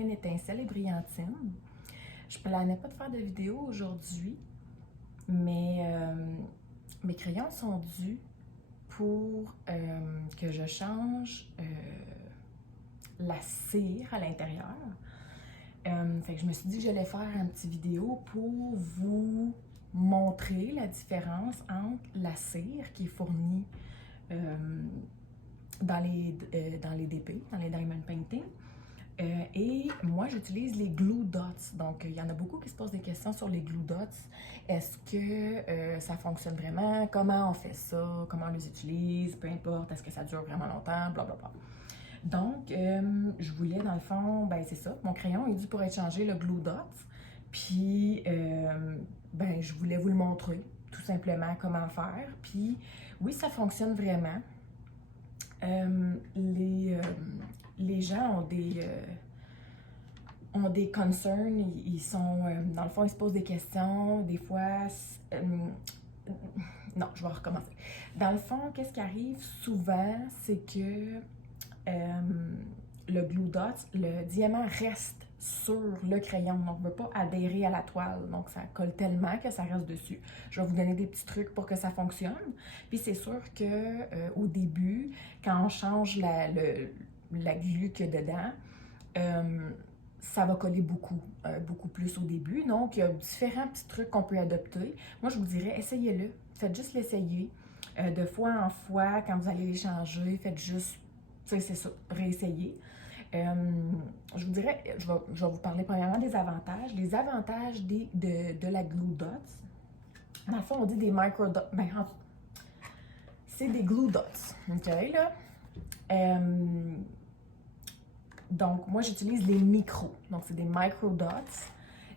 chaîne Étincelle et Brillantine. Je ne planais pas de faire de vidéo aujourd'hui, mais mes crayons sont dus pour que je change la cire à l'intérieur. Fait que je me suis dit que j'allais faire une petite vidéo pour vous montrer la différence entre la cire qui est fournie dans les DP, dans les Diamond Painting, et moi j'utilise les Glue Dots. Donc il y en a beaucoup qui se posent des questions sur les Glue Dots. Est-ce que ça fonctionne vraiment? Comment on fait ça? Comment on les utilise? Peu importe, est-ce que ça dure vraiment longtemps? Blablabla. Donc, je voulais, dans le fond, ben c'est ça, mon crayon est dû pour être changé, le Glue Dots. Puis, ben je voulais vous le montrer, tout simplement, comment faire. Puis, oui, ça fonctionne vraiment. Les gens ont des concerns, ils sont, dans le fond, ils se posent des questions, des fois, non, je vais recommencer. Dans le fond, qu'est-ce qui arrive souvent, c'est que le Glue Dots, le diamant reste sur le crayon, donc ne veut pas adhérer à la toile, donc ça colle tellement que ça reste dessus. Je vais vous donner des petits trucs pour que ça fonctionne. Puis c'est sûr que au début, quand on change la glue qu'il y a dedans, ça va coller beaucoup plus au début. Donc, il y a différents petits trucs qu'on peut adopter. Moi, je vous dirais, essayez-le. Faites juste l'essayer. De fois en fois, quand vous allez les changer, faites juste, tu sais, c'est ça, réessayer. Je vous dirais, je vais vous parler premièrement des avantages. Les avantages de la Glue Dots. Dans le fond, on dit des micro dots. Ben, c'est des Glue Dots. OK, là? Donc, moi, j'utilise les micros. Donc, c'est des micro dots.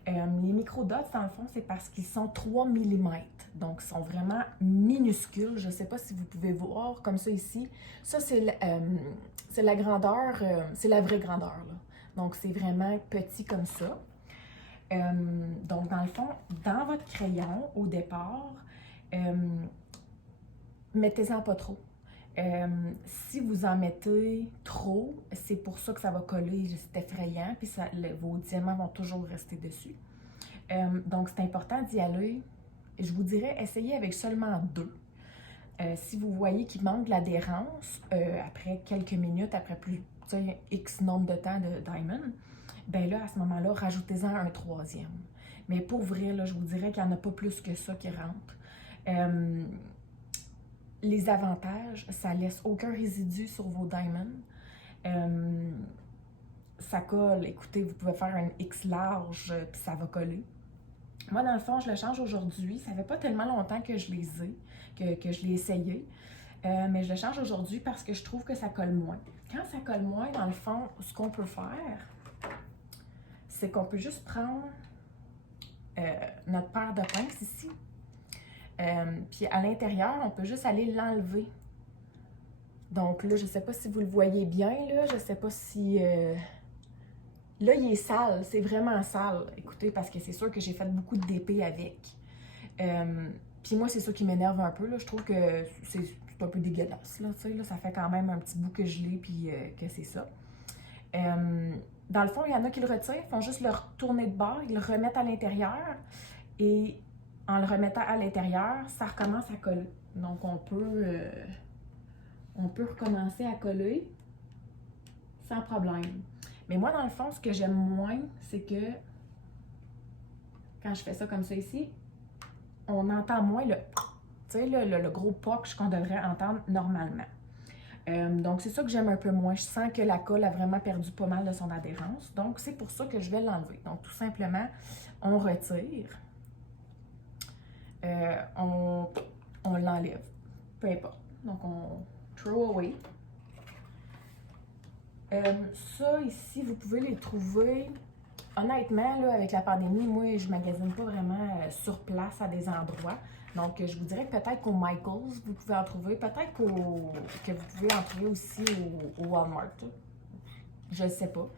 Les micro dots, dans le fond, c'est parce qu'ils sont 3 mm. Donc, ils sont vraiment minuscules. Je ne sais pas si vous pouvez voir comme ça ici. Ça, c'est la grandeur, c'est la vraie grandeur, là. Donc, c'est vraiment petit comme ça. Donc, dans le fond, dans votre crayon, au départ, mettez-en pas trop. Si vous en mettez trop, c'est pour ça que ça va coller, c'est effrayant, puis vos diamants vont toujours rester dessus. Donc, c'est important d'y aller. Je vous dirais, essayez avec seulement 2. Si vous voyez qu'il manque de l'adhérence, après quelques minutes, après plus X nombre de temps de diamond, ben là, à ce moment-là, rajoutez-en un 3e. Mais pour vrai, là, je vous dirais qu'il n'y en a pas plus que ça qui rentre. Les avantages, ça laisse aucun résidu sur vos diamonds. Ça colle. Écoutez, vous pouvez faire un X large, puis ça va coller. Moi, dans le fond, je le change aujourd'hui. Ça fait pas tellement longtemps que je les ai, que je l'ai essayé. Mais je le change aujourd'hui parce que je trouve que ça colle moins. Quand ça colle moins, dans le fond, ce qu'on peut faire, c'est qu'on peut juste prendre notre paire de pinces ici. Puis à l'intérieur, on peut juste aller l'enlever. Donc là, je ne sais pas si vous le voyez bien, là. Je ne sais pas si... Là, il est sale. C'est vraiment sale. Écoutez, parce que c'est sûr que j'ai fait beaucoup de DP avec. Puis moi, c'est ça qui m'énerve un peu, là. Je trouve que c'est un peu dégueulasse, là. Tu sais, là, ça fait quand même un petit bout que je l'ai, puis que c'est ça. Dans le fond, il y en a qui le retirent, ils font juste le retourner de bord, ils le remettent à l'intérieur. Et en le remettant à l'intérieur, ça recommence à coller. Donc, on peut recommencer à coller sans problème. Mais moi, dans le fond, ce que j'aime moins, c'est que quand je fais ça comme ça ici, on entend moins le gros poc qu'on devrait entendre normalement. Donc, c'est ça que j'aime un peu moins. Je sens que la colle a vraiment perdu pas mal de son adhérence. Donc, c'est pour ça que je vais l'enlever. Donc, tout simplement, on retire. On l'enlève. Peu importe. Donc, on throw away. Ça, ici, vous pouvez les trouver. Honnêtement, là, avec la pandémie, moi, je ne magasine pas vraiment sur place à des endroits. Donc, je vous dirais que peut-être qu'au Michaels, vous pouvez en trouver. Peut-être que vous pouvez en trouver aussi au Walmart. Là. Je ne sais pas.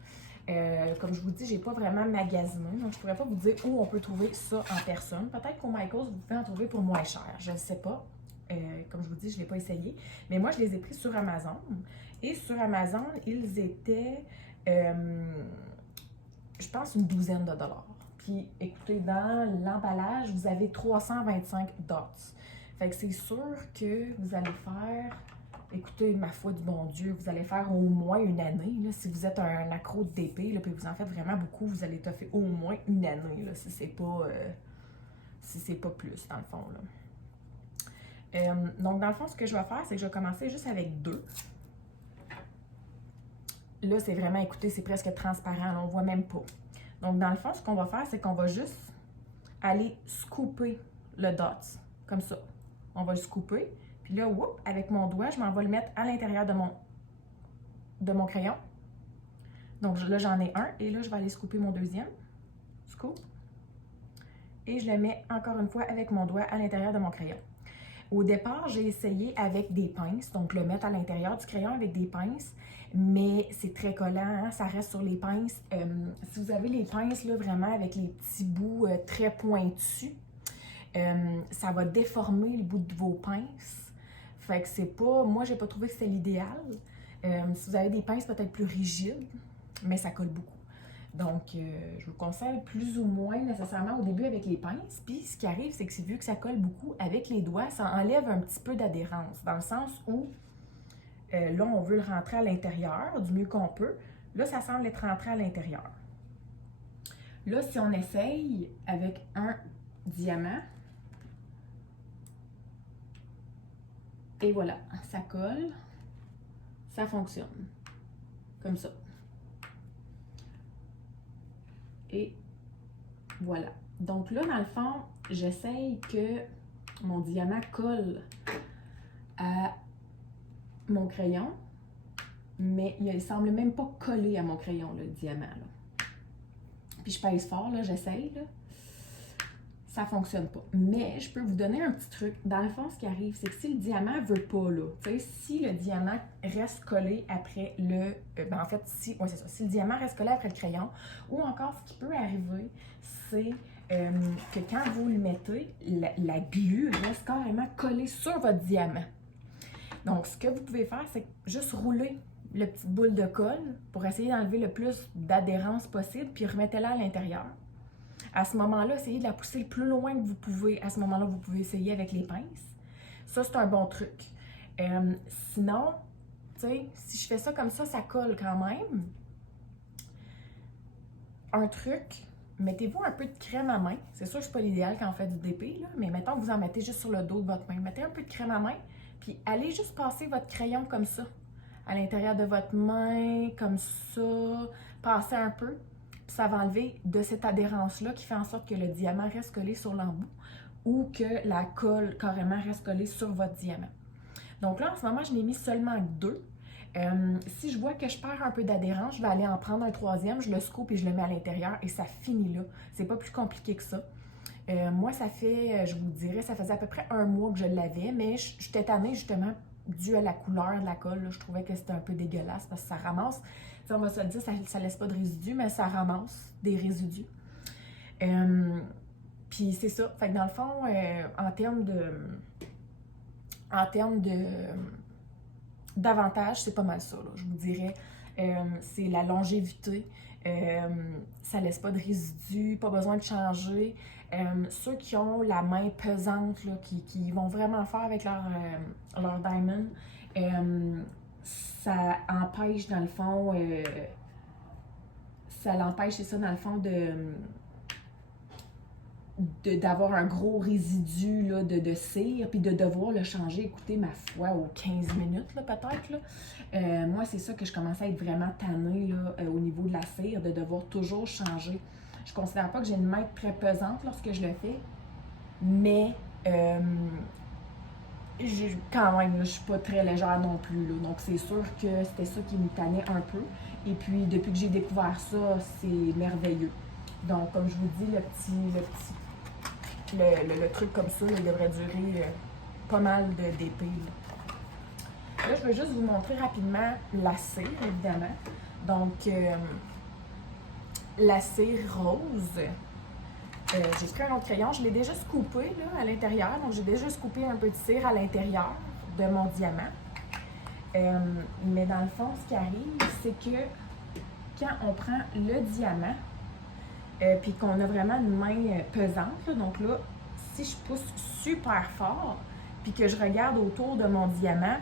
Comme je vous dis, j'ai pas vraiment magasiné. Donc, je pourrais pas vous dire où on peut trouver ça en personne. Peut-être qu'au Michaels, vous pouvez en trouver pour moins cher. Je ne sais pas. Comme je vous dis, je ne l'ai pas essayé. Mais moi, je les ai pris sur Amazon. Et sur Amazon, ils étaient je pense, une douzaine de dollars. Puis, écoutez, dans l'emballage, vous avez 325 dots. Fait que c'est sûr que vous allez faire, écoutez, ma foi du bon Dieu, vous allez faire au moins une année. Là, si vous êtes un accro de DP, là, puis vous en faites vraiment beaucoup, vous allez toffer au moins une année, là, si c'est pas plus, dans le fond, là. Donc, dans le fond, ce que je vais faire, c'est que je vais commencer juste avec 2. Là, c'est vraiment, écoutez, c'est presque transparent, là, on ne voit même pas. Donc, dans le fond, ce qu'on va faire, c'est qu'on va juste aller scooper le dot, comme ça. On va le scooper, puis là, whoop, avec mon doigt, je m'en vais le mettre à l'intérieur de mon crayon. Donc, là, j'en ai un, et là, je vais aller scooper mon deuxième. Scoop. Et je le mets encore une fois avec mon doigt à l'intérieur de mon crayon. Au départ, j'ai essayé avec des pinces, donc le mettre à l'intérieur du crayon avec des pinces, mais c'est très collant, hein? Ça reste sur les pinces. Si vous avez les pinces, là, vraiment avec les petits bouts très pointus, ça va déformer le bout de vos pinces. Fait que c'est pas... Moi, j'ai pas trouvé que c'était l'idéal. Si vous avez des pinces peut-être plus rigides, mais ça colle beaucoup. Donc, je vous conseille plus ou moins nécessairement au début avec les pinces. Puis, ce qui arrive, c'est que vu que ça colle beaucoup avec les doigts, ça enlève un petit peu d'adhérence. Dans le sens où, là, on veut le rentrer à l'intérieur du mieux qu'on peut. Là, ça semble être rentré à l'intérieur. Là, si on essaye avec un diamant, et voilà, ça colle, ça fonctionne. Comme ça. Et voilà. Donc là, dans le fond, j'essaye que mon diamant colle à mon crayon, mais il ne semble même pas coller à mon crayon, là, le diamant. Là. Puis je pèse fort, là, j'essaye. Là. Ça ne fonctionne pas. Mais je peux vous donner un petit truc. Dans le fond, ce qui arrive, c'est que si le diamant ne veut pas, là, si le diamant reste collé après le... en fait, si le diamant reste collé après le crayon, ou encore ce qui peut arriver, c'est que quand vous le mettez, la glu reste carrément collée sur votre diamant. Donc, ce que vous pouvez faire, c'est juste rouler le petit boule de colle pour essayer d'enlever le plus d'adhérence possible, puis remettez-la à l'intérieur. À ce moment-là, essayez de la pousser le plus loin que vous pouvez. À ce moment-là, vous pouvez essayer avec les pinces. Ça, c'est un bon truc. Sinon, tu sais, si je fais ça comme ça colle quand même. Un truc, mettez-vous un peu de crème à main. C'est sûr que c'est pas l'idéal quand on fait du DP, là, mais mettons que vous en mettez juste sur le dos de votre main. Mettez un peu de crème à main, puis allez juste passer votre crayon comme ça, à l'intérieur de votre main, comme ça. Passez un peu. Puis ça va enlever de cette adhérence-là qui fait en sorte que le diamant reste collé sur l'embout ou que la colle carrément reste collée sur votre diamant. Donc là, en ce moment, je n'ai mis seulement 2. Si je vois que je perds un peu d'adhérence, je vais aller en prendre un troisième, je le scoop et je le mets à l'intérieur et ça finit là. C'est pas plus compliqué que ça. Moi, ça fait, je vous dirais, ça faisait à peu près 1 mois que je l'avais, mais j'étais tannée justement dû à la couleur de la colle. Là, je trouvais que c'était un peu dégueulasse parce que ça ramasse. T'sais, on va se le dire, ça laisse pas de résidus, mais ça ramasse des résidus. Puis c'est ça. Fait que dans le fond, en termes d'avantages, c'est pas mal ça, là, je vous dirais. C'est la longévité. Ça laisse pas de résidus, pas besoin de changer. Ceux qui ont la main pesante, là, qui vont vraiment faire avec leur diamond, ça empêche dans le fond, ça l'empêche, c'est ça dans le fond, d'avoir un gros résidu là, de cire, puis de devoir le changer, écoutez, ma foi, aux 15 minutes peut-être. Moi, c'est ça que je commençais à être vraiment tannée là, au niveau de la cire, de devoir toujours changer. Je ne considère pas que j'ai une main très pesante lorsque je le fais, mais quand même, là, je ne suis pas très légère non plus. Là, donc, c'est sûr que c'était ça qui me tannait un peu. Et puis, depuis que j'ai découvert ça, c'est merveilleux. Donc, comme je vous dis, le truc comme ça, là, il devrait durer pas mal d'épées. Là, je vais juste vous montrer rapidement la cire, évidemment. Donc, la cire rose. J'ai pris un autre crayon, je l'ai déjà scoopé là, à l'intérieur. Donc, j'ai déjà scoopé un peu de cire à l'intérieur de mon diamant. Mais dans le fond, ce qui arrive, c'est que quand on prend le diamant, puis qu'on a vraiment une main pesante, là. Donc là, si je pousse super fort, puis que je regarde autour de mon diamant,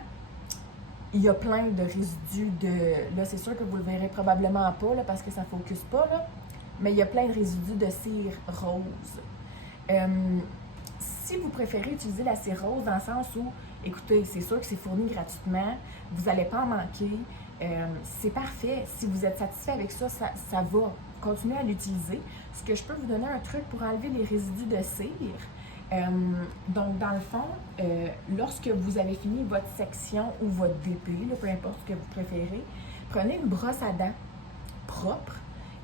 il y a plein de résidus de... Là, c'est sûr que vous le verrez probablement pas, là, parce que ça ne focus pas, là, mais il y a plein de résidus de cire rose. Si vous préférez utiliser la cire rose dans le sens où, écoutez, c'est sûr que c'est fourni gratuitement, vous n'allez pas en manquer, c'est parfait. Si vous êtes satisfait avec ça, ça va. Continuez à l'utiliser. Ce que je peux vous donner un truc pour enlever les résidus de cire. Donc, dans le fond, lorsque vous avez fini votre section ou votre DP, là, peu importe ce que vous préférez, prenez une brosse à dents propre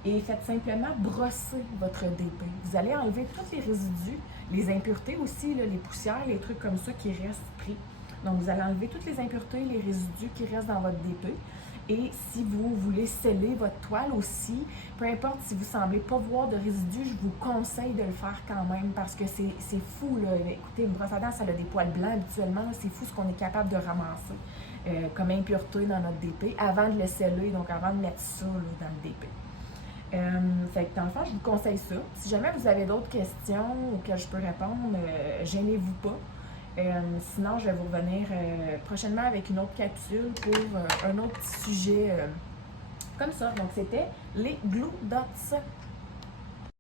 et faites simplement brosser votre DP. Vous allez enlever tous les résidus, les impuretés aussi, là, les poussières, les trucs comme ça qui restent pris. Donc, vous allez enlever toutes les impuretés, les résidus qui restent dans votre DP. Et si vous voulez sceller votre toile aussi, peu importe si vous ne semblez pas voir de résidus, je vous conseille de le faire quand même parce que c'est fou, là. Écoutez, une brosse à dents, ça a des poils blancs habituellement. C'est fou ce qu'on est capable de ramasser comme impureté dans notre DP avant de le sceller, donc avant de mettre ça là, dans le DP. Fait que dans le fond, je vous conseille ça. Si jamais vous avez d'autres questions auxquelles je peux répondre, gênez-vous pas. Sinon, je vais vous revenir prochainement avec une autre capsule pour un autre petit sujet comme ça. Donc, c'était les Glue Dots.